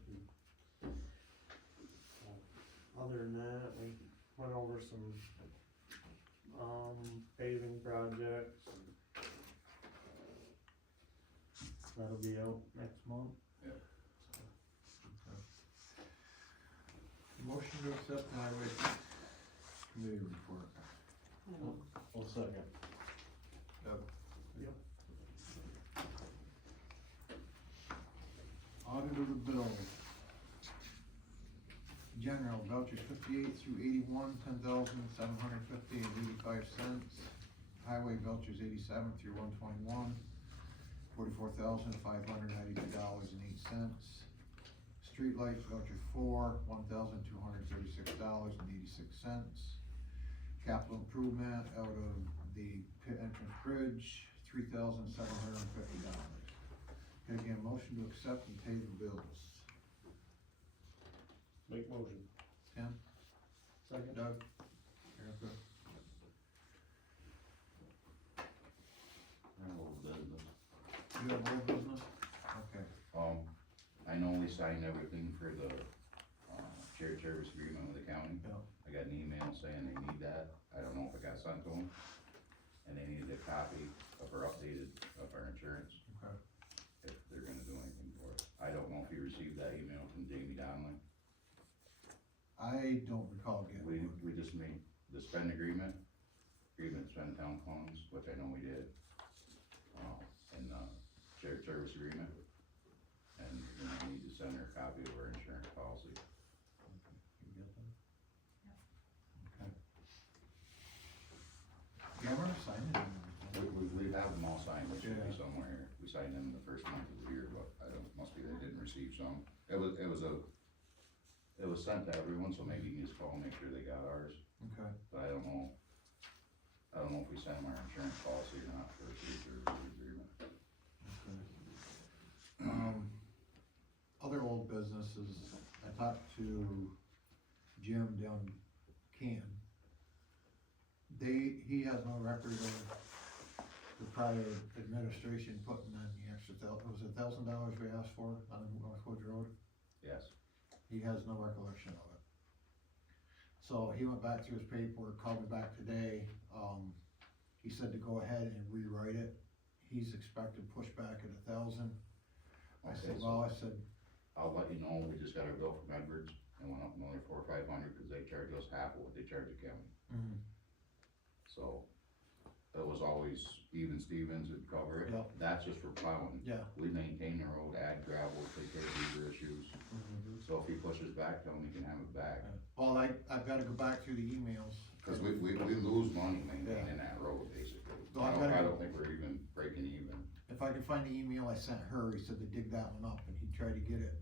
and, Other than that, we went over some, paving projects. That'll be out next month. Motion to accept the highway Committee report. One second. Doug? Yep. Audit of the bills. General vouchers 58 through 81, 10,750 and 85 cents. Highway vouchers 87 through 121, $44,592 and 8 cents. Streetlights voucher 4, $1,236 and 86 cents. Capital improvement out of the pit entrance bridge, $3,750. Can I get a motion to accept and pay the bills? Make motion. Tim? Second. Doug? Erica? Old business. You have old business? Okay. I know we signed everything for the, shared service agreement with the county. Yeah. I got an email saying they need that, I don't know if it got sent to them, and they needed a copy of our updated, of our insurance. Okay. If they're gonna do anything for it. I don't know if you received that email from Jamie Donnelly. I don't recall getting one. We just made the spend agreement to spend town funds, which I know we did, and the shared service agreement. And we need to send her a copy of our insurance policy. You get them? Okay. Yeah, we're signing them. We have them all signed, they should be Yeah. somewhere here. We signed them the first month of the year, but I don't, must be they didn't receive some. It was sent to everyone, so maybe you can just call and make sure they got ours, Okay. but I don't know if we sent them our insurance policy or not for the shared service agreement. Okay. Other old businesses, I talked to Jim down Can. He has no record of the prior administration putting on the extra was it $1,000 we asked for on Northwood Road? Yes, He has no recollection of it. So he went back through his paperwork, called me back today, he said to go ahead and rewrite it. He's expected pushback at 1,000. I said, Okay, well, I said, I'll let you know, we just got our bill from Edwards and went up another $400 or $500 because they charge us half of what they charge the county. So, it was always even Stevens would cover it. Yep. That's just for plowing. yeah. We maintain the road, add gravel, take care of beaver issues. So if he pushes back, then we can have it back. Well, I've gotta go back through the emails. Cause we lose money maintaining that road, basically. So I've I gotta- don't think we're even breaking even. If I can find the email I sent her, he said to dig that one up and he tried to get it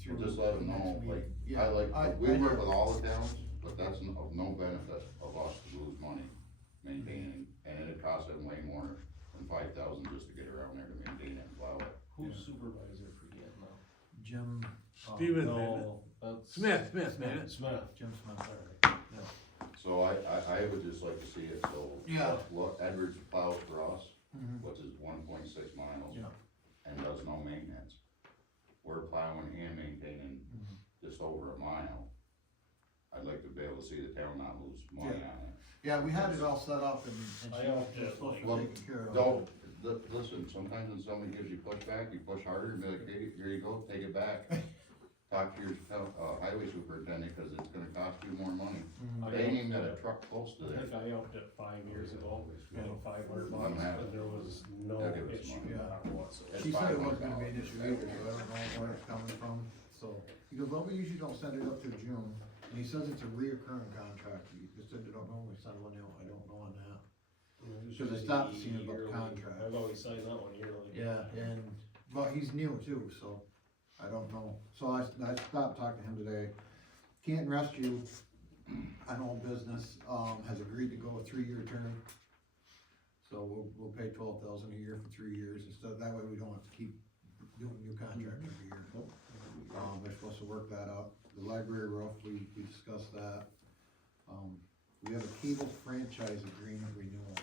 through. We'll just let them the next know, meeting. like, Yeah, we work with all the towns, but that's of no benefit of us to lose money maintaining. And it'd cost them way more than 5,000 just to get around there to maintain it and plow it. Who's supervisor for Get now? Jim, Steven, No, that's. Smith, man. Smith. Jim Smith. Alright. So I would just like to see it, so. Yeah. What Edwards plows for us, Mhm. which is 1.6 miles. Yeah. And does no maintenance. We're plowing and maintaining Mhm. just over a mile. I'd like to be able to see the town not lose money Yeah. on it. Yeah, we had it all set up and she I was upped it, supposed to like- be taken care of. Don't, listen, sometimes when somebody gives you pushback, you push harder and be like, hey, here you go, take it back. Talk to your, highway superintendent, cause it's gonna cost you more money. Mhm. They ain't even got a truck close to I there. think I upped it 5 years ago, Yeah. $500, I'm happy. but there was no They'll give us issue money. with that whatsoever. She said it wasn't gonna be an $500. issue either, so I don't know where it's coming from, so, he goes, well, we usually don't send it up to June, and he says it's a reoccurring contract, he just said they don't normally send one out, I don't know on that. Because I stopped seeing about Yearly. contracts. I've always signed that one yearly. Yeah, and, but he's new too, so, I don't know, so I stopped talking to him today. Canton Rescue, an old business, has agreed to go a 3-year term. So we'll pay 12,000 a year for 3 years, instead, that way we don't have to keep doing new contract every year. They're supposed to work that out. The library roof, we discussed that. We have a cable franchise agreement renewal.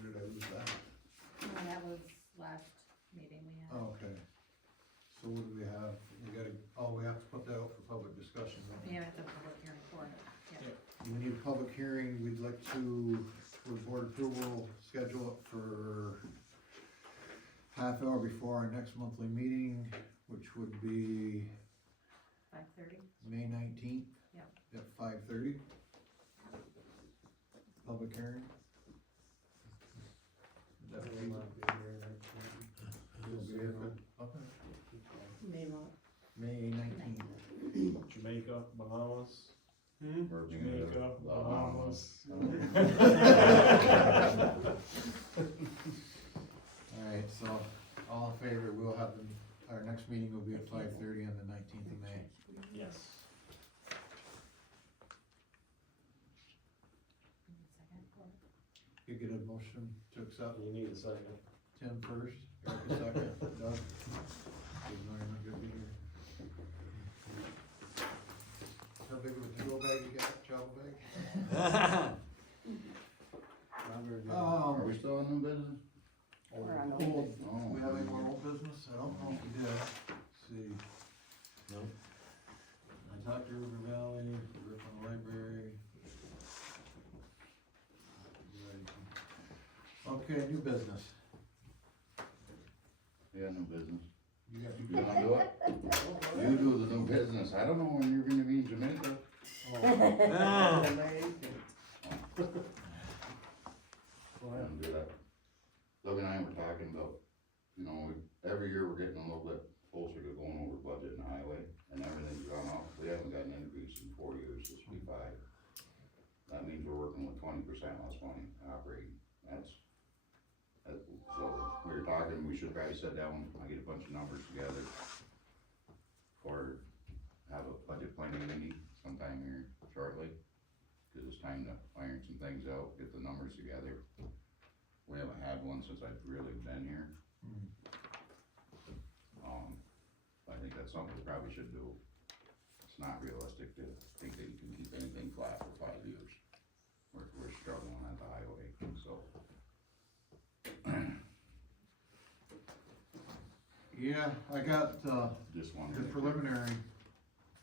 Where did I lose that? And that was last meeting we had. Okay. So what do we have? We have to put that out for public discussion. don't we? Yeah, it's a public hearing for it, yeah. We need a public hearing, we'd like to, with board approval, schedule it for half hour before our next monthly meeting, which would be 5:30. May 19th. At 5:30. Public hearing. Is that They might be here next week. You'll be here for- okay. May 19th. Jamaica, Bahamas. Bermuda, Jamaica, Bahamas. Alright, so, all in favor, we'll have our next meeting will be at 5:30 on the 19th of May. Yes. You get a motion to accept, You need a second. Tim first, Eric a second, Doug? Even though you're not gonna be here. How big of a to-go bag you got, travel bag? Are we still in new business? Old, Oh. we have any more old business? I don't know if we did. Let's see. No. I talked to River Valley, River on the library. Okay, new business. Yeah, new business. You got, You wanna do it? You do the new business. I don't know when you're gonna be in Jamaica. Go ahead. Do that. Doug and I were talking about, every year we're getting a little bit closer to going over budget in the highway, and everything's gone up. We haven't got an increase in 4 years, this will be 5. That means we're working with 20% less money operating. So we were talking, we should probably sit down, I get a bunch of numbers together, or have a budget planning meeting sometime here shortly, cause it's time to iron some things out, get the numbers together. We haven't had one since I've really been here. I think that's something we probably should do. It's not realistic to think that you can keep anything flat for 5 years. We're struggling at the highway, so. yeah, I got, Just the wondering. preliminary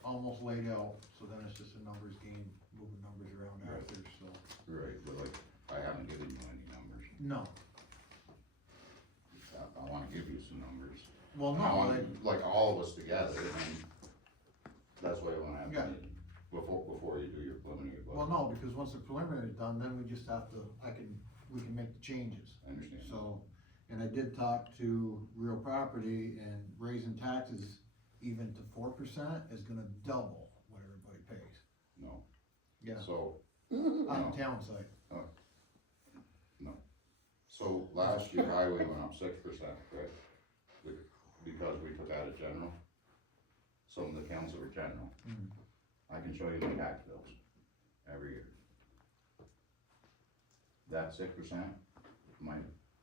almost laid out, so then it's just a numbers game, moving numbers around Right. after, so. Right, but like, I haven't given you any numbers. No, I wanna give you some numbers. well, I no, want, like all of us together, and that's why I wanna have Yeah. a meeting before you do your preliminary budget. well, no, because once the preliminary is done, then we just have to, we can make the changes. I understand. So, and I did talk to real property, and raising taxes even to 4% is gonna double what everybody pays. No, Yeah, so, on the town side. so last year highway went up 6%, right? Because we took out of general, some of the accounts that were general. Mhm. I can show you my tax bills every year. That 6%,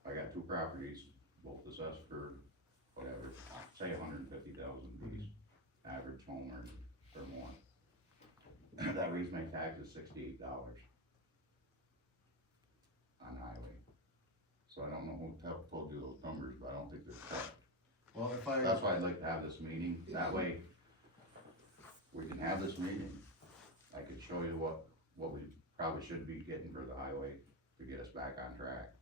I got 2 properties, both assessed for whatever, say 150,000 apiece, average home or more. That raised my taxes $68 on highway. So I don't know who told you those numbers, but I don't think they're correct. Well, if That's why I'd like to have this meeting, that way we can have this meeting. I could show you what we probably should be getting for the highway to get us back on track.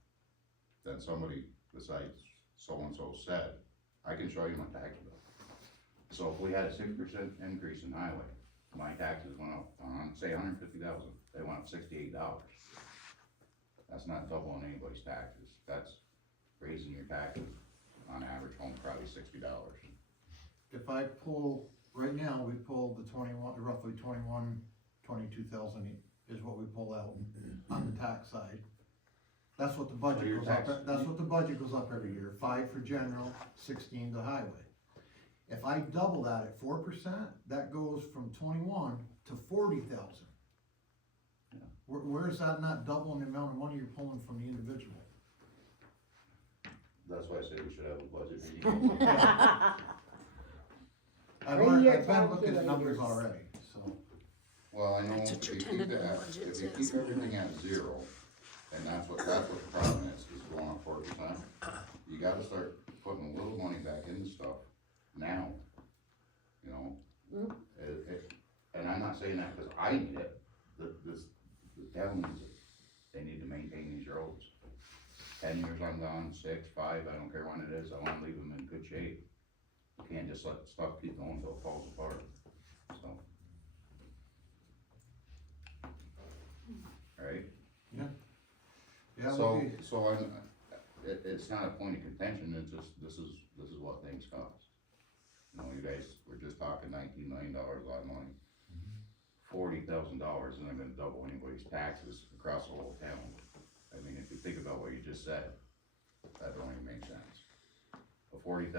Then somebody besides so-and-so said, I can show you my tax bill. So if we had a 6% increase in highway, my taxes went up, say 150,000, they went up $68. That's not doubling anybody's taxes, that's raising your taxes on average home probably $60. if I pull, right now, we pull the roughly 22,000 is what we pull out on the tax side. That's what the So budget your goes up, tax- that's what the budget goes up every year, 5 for general, 16 to highway. If I double that at 4%, that goes from 21 to 40,000. Yeah. Where is that not doubling the amount of money you're pulling from the individual? That's why I say we should have a budget meeting. I've been looking at numbers already, so. Well, I know if you keep everything at 0, and that's what the problem is going up 4%. You gotta start putting a little money back into stuff now, and I'm not saying that because I need it, the town needs it. They need to maintain these roads. 10 years I'm gone, 6, 5, I don't care when it is, I wanna leave them in good shape. You can't just let stuff keep going until it falls apart, so. So it's not a point of contention, it's just, this is what things cost. You know, you guys were just talking $19 million, a lot of money. $40,000 isn't gonna double anybody's taxes across the whole town. I mean, if you think about what you just said, that don't even make sense. A $40,000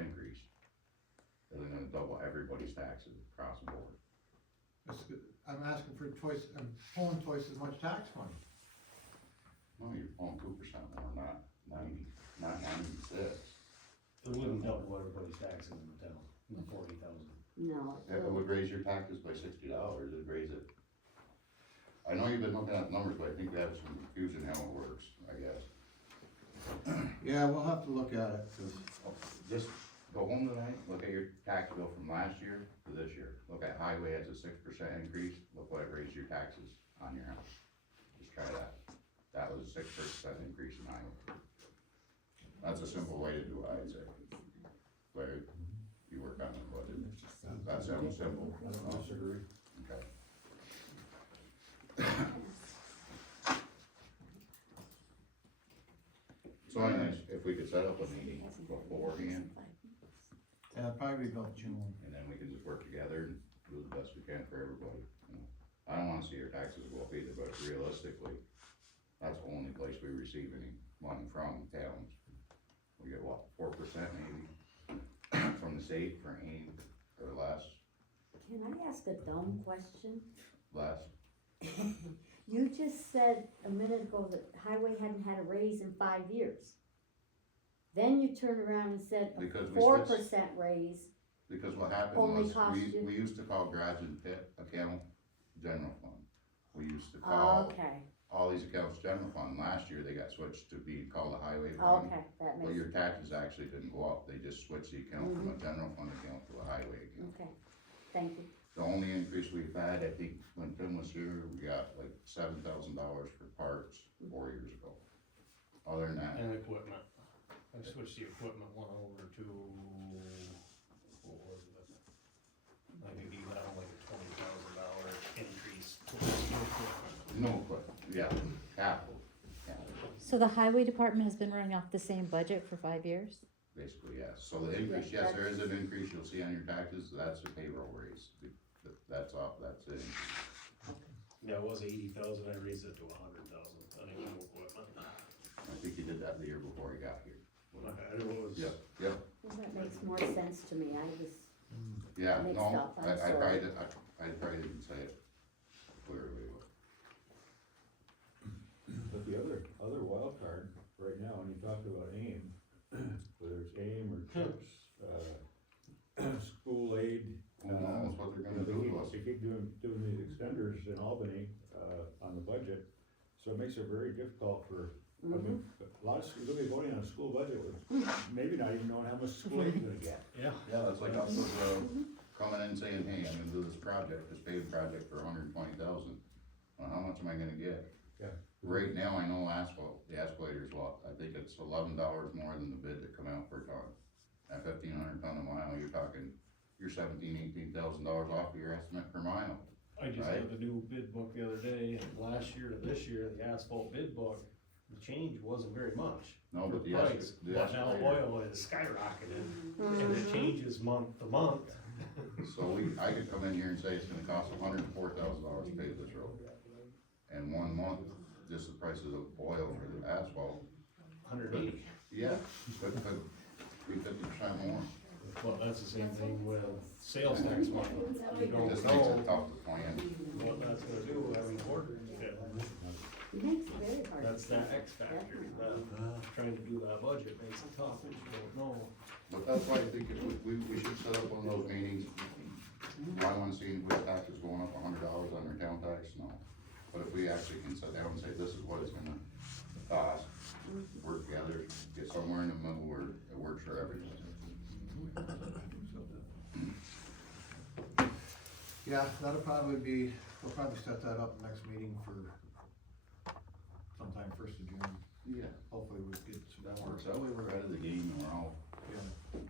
increase isn't gonna double everybody's taxes across the board. That's good. I'm asking for twice, I'm pulling twice as much tax money. No, you're pulling 2% more, not 96. It wouldn't double everybody's taxes in the town, the 40,000. No. It would raise your taxes by $60, it'd raise it. I know you've been looking at numbers, but I think you have some confusion how it works, I guess. Yeah, we'll have to look at it, 'cause Just go home tonight, look at your tax bill from last year to this year. Look at highway has a 6% increase, look what it raised your taxes on your house. Just try that. That was a 6% increase in highway. That's a simple way to do it, I'd say. Larry, you work on the budget. That sounds simple. I don't disagree. Okay. So anyways, if we could set up a meeting beforehand, yeah, probably about June. and then we can just work together and do the best we can for everybody, you know. I don't wanna see your taxes go up either, but realistically, that's the only place we receive any money from, towns. We get what, 4% maybe, from the state for AIM, or less, Can I ask a dumb question? less. You just said a minute ago that highway hadn't had a raise in 5 years. Then you turned around and said Because a we 4% raise. Because what happened Only was, cost you- we used to call garage and pit account general fund. We used to Oh, call okay, all these accounts general fund. Last year, they got switched to be called a highway fund. okay, that But makes, your taxes actually didn't go up, they just switched the account from a general fund account to a highway account. okay, thank you. The only increase we've had, I think, when Tim was here, we got like $7,000 for parts 4 years ago. Other than that, And equipment. I switched the equipment one over to, what was it? I think he got like a $20,000 increase towards the equipment. no equipment, yeah, capital, So the highway department has been running off the same budget for 5 years? basically, yes. So the increase, yes, there is an increase you'll see on your taxes, that's a payroll raise. That's off, that's it. Yeah, it was 80,000, I raised it to 100,000, I think new equipment. I think you did that the year before you got here. I know it was. Yep, yep, Well, that makes more sense to me, I was, yeah, Mixed no, up, I'm I sorry. probably did, I probably didn't say it clearly, But the other wild card right now, when you talked about AIM, whether it's AIM or CHIPS, school aid. who knows what they're gonna They do keep, to us. they keep doing these extenders in Albany, on the budget, so it makes it very difficult for, I mean, a lot of schools, they'll be voting on a school budget with, maybe not even knowing how much school aid you're gonna get. Yeah. Yeah, that's like us, coming in saying, hey, I'm gonna do this project, this paving project for $120,000. Well, how much am I gonna get? Yeah. Right now, I know asphalt, the escalator's what, I think it's $11 more than the bid that come out per ton. At 1,500 ton a mile, you're $18,000 off of your estimate per mile. I just Right. got the new bid book the other day, and last year to this year, the asphalt bid book, the change wasn't very much. No, but for the price, the but now escalator, oil is skyrocketed, and it changes month to month. so I could come in here and say it's gonna cost $104,000 to pave this road. And 1 month, just the prices of oil for the asphalt, 180. yeah, could be 50% more. Well, that's the same thing with sales tax money. You don't This makes know it tough to plan. what that's gonna do every quarter. it makes it very hard. That's that X factor, trying to do that budget makes it tough, if you don't know. But that's why I think if we should set up one of those meetings. Do I wanna see which taxes going up $100 on their town tax? No. But if we actually can sit down and say, this is what it's gonna cost, work together, get somewhere in the middle where it works for everyone. Yeah, that'll probably be, we'll probably set that up next meeting for sometime 1st of June. Yeah. Hopefully we'll get some That more. works, that way we're ahead of the game and we're all, Yeah.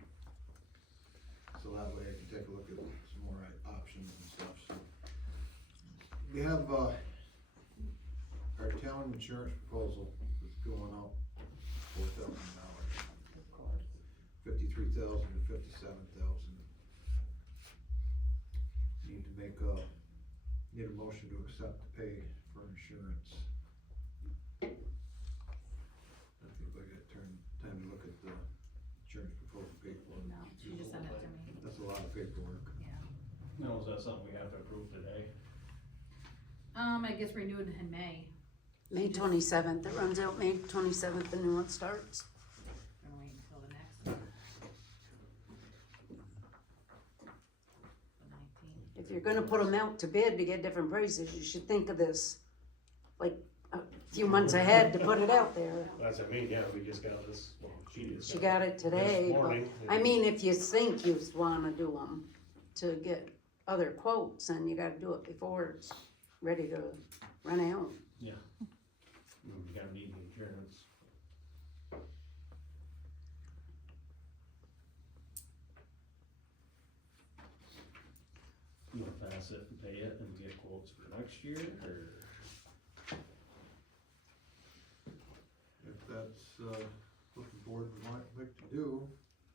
So that way I can take a look at some more options and stuff, so. We have, our town insurance proposal that's going up $4,000. Of course. 53,000 to 57,000. Need a motion to accept the pay for insurance. I think I got time to look at the insurance proposal paperwork. No, she just sent it to me, That's a lot of paperwork. yeah. No, is that something we have to approve today? It gets renewed in May, May 27th, it runs out May 27th, the new one starts. gonna wait until the next. The 19th. If you're gonna put them out to bid to get different prices, you should think of this like a few months ahead to put it out there. That's what I mean, yeah, we just got this, well, she just She got it today, this but, morning. I mean, if you think you wanna do them to get other quotes, then you gotta do it before it's ready to run out. We gotta need the insurance. You wanna pass it and pay it and get quotes for next year, or? If that's, what the board would like to do.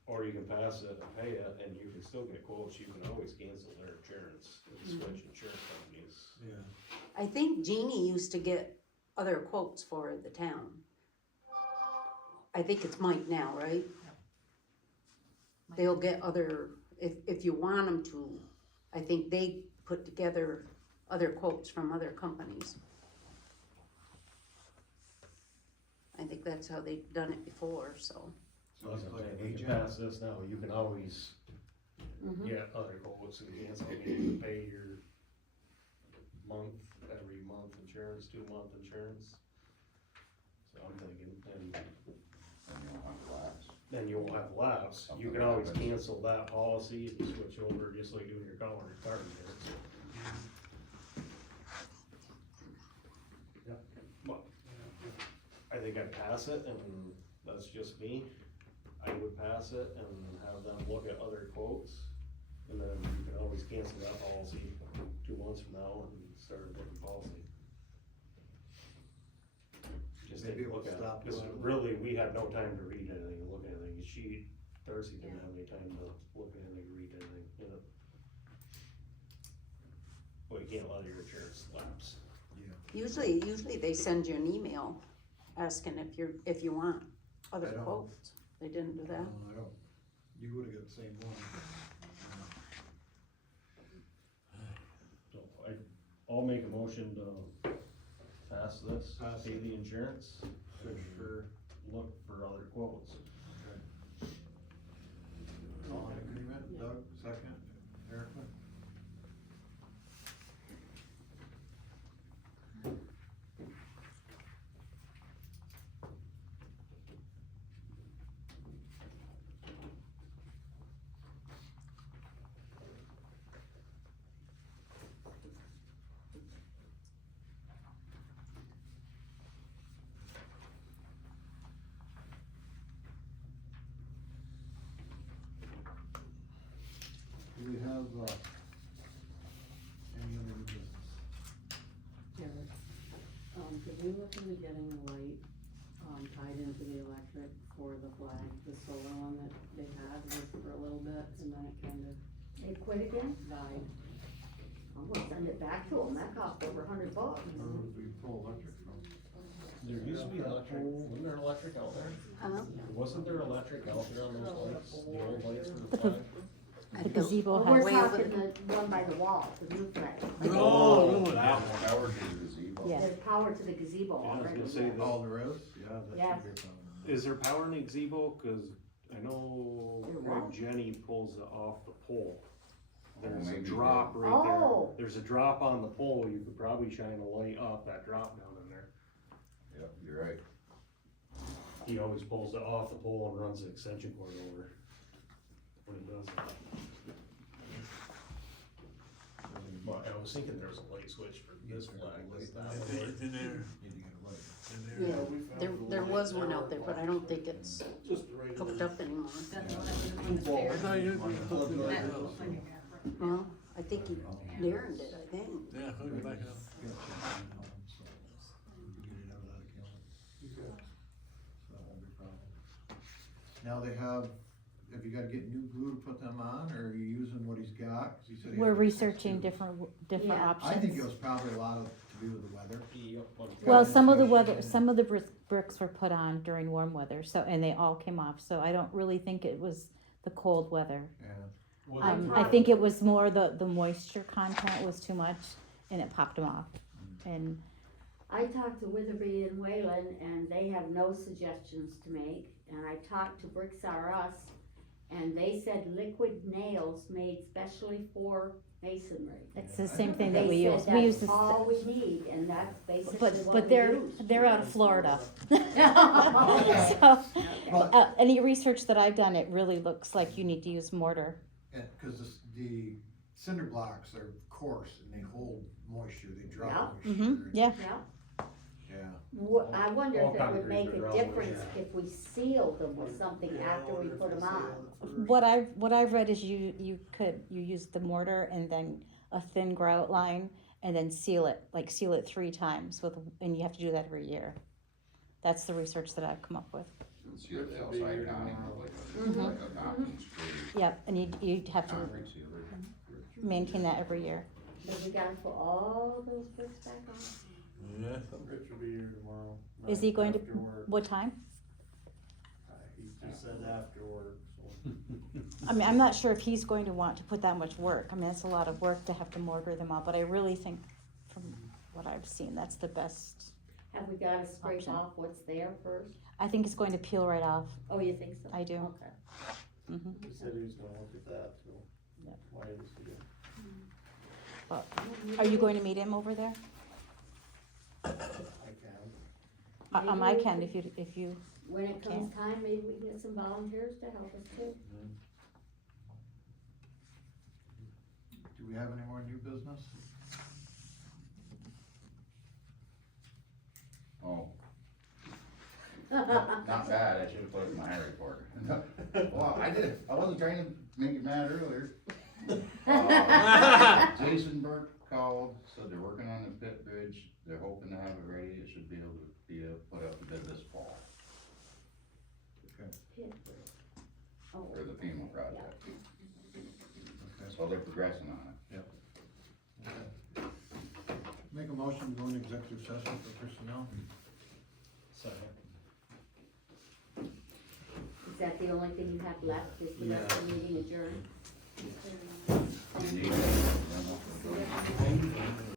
Or you can pass it and pay it, and you can still get quotes, you can always cancel their insurance and switch insurance companies. Yeah. I think Jeannie used to get other quotes for the town. I think it's Mike now, right? They'll get other, if you want them to, I think they put together other quotes from other companies. I think that's how they've done it before, so. So as I'm Like saying, an we can agent. pass this now, you can always Mhm. get other quotes and cancel, you need to pay your every month insurance, 2-month insurance. So I'm thinking, and And you don't have lapse. then you won't have lapse, you Something can always happens. cancel that policy and switch over, just like doing your car insurance. Yeah, but, I think I'd pass it, and that's just me, I would pass it and have them look at other quotes, and then you can always cancel that policy 2 months from now and start a different policy. Just Maybe take a it look would at stop it, cause doing it. really, we had no time to read anything, look at anything, Darcy didn't have any time to look at anything, read anything, you know. Well, you can't let your insurance lapse. Usually they send you an email asking if you want other I don't. quotes. They didn't do that? I don't, you would've got the same one. So I'll make a motion to pass this, Pass pay it. the insurance, Sure. look for other quotes. All in agreement, Doug, second, Erica? Do we have, any other new business? Eric, could we look into getting a light, tied into the electric for the flag, the solar one that they had was for a little bit, and then it kind of They quit again? died. I'm gonna send it back to them, that cost over $100. Where would we pull electric from? There used to be electric, wasn't there electric out there? Huh? Wasn't there electric out there on those lights, the old lights for the flag? The gazebo Well, we're has, talking the one by the wall, the new flag. Oh, no, That one, that would be the gazebo. Yeah. There's power to the gazebo Yeah, I was already. gonna say that. Oh, there is? Yeah, that Yes. should be a problem. Is there power in the gazebo? Cause I know There where was. Jenny pulls it off the pole. There's a Maybe, drop yeah. right there. Oh. There's a drop on the pole, you could probably shine a light off that drop down in there. Yep, you're right. He always pulls it off the pole and runs the extension cord over when he does that. But I was thinking there was a light switch for this flag, is that It's one? in there, Need to get a light. in there. There was one out there, but I don't think it's Just right hooked up anymore. That's the one that was on the I stairs. thought you could hook it That right looks up. like a gap. Well, I think Darren did, I think. Yeah, hook it back up. Yeah, check it out, so we can get it out of that account. Now they have you gotta get new glue to put them on, or are you using what he's got? 'Cause he said he We're had like 6 researching tubes. different Yeah. I think it options. was probably a lot of, to do with the weather. Well, some of the Weather. weather, some of the bricks were put on during warm weather, so, and they all came off, so I don't really think it was the cold weather. Yeah, I think it was more the moisture content was too much and it popped them off. And I talked to Witherby and Whalen, and they have no suggestions to make, and I talked to Bricks R Us, and they said liquid nails made specially for masonry. it's the same thing that They we said use. We use that's this, all we need, and that's basically but, what but we they're, use. they're out of Florida. Okay. So, but, any research that I've done, it really looks like you need to use mortar. cause the cinder blocks are coarse and they hold moisture, they Yeah. drop moisture. Mm-hmm, yeah. Yeah. Yeah, I wonder All if it would concrete make are a all difference moisture. if we sealed them with something after we put them on. What I've read is you use the mortar and then a thin grout line and then seal it 3 times and you have to do that every year. That's the research that I've come up with. Seal the outside counting with Mhm. like a concrete screw, Yep, and you'd have to concrete sealer. maintain that every year. So we gotta put all those bricks back on. Yeah. Rich will be here tomorrow. Is he going to, After work. what time? He just said after work, so. I mean, I'm not sure if he's going to want to put that much work. I mean, it's a lot of work to have to mortar them all, but I really think from what I've seen, that's the best. Have we gotta scrape Option. off what's there first? I think it's going to peel right off. Oh, you think so? I do. Okay. Hmm. He said he was gonna look at that, so. Yep. Why is he? But are you going to meet him over there? I can. I can if you, When it comes time, maybe we can get some volunteers to help us too. do we have any more new business? Oh, not bad, I should've put it in my report. Well, I wasn't trying to make you mad earlier. Jason Burke called, said they're working on the pit bridge, they're hoping to have it ready, it should be able to put up a bid this fall, Oh, for the FEMA project, Okay. so they're progressing on it. Okay. Make a motion to go into executive session for personnel. Second. Is that the only thing you have left, is the rest of the meeting adjourned? You need it,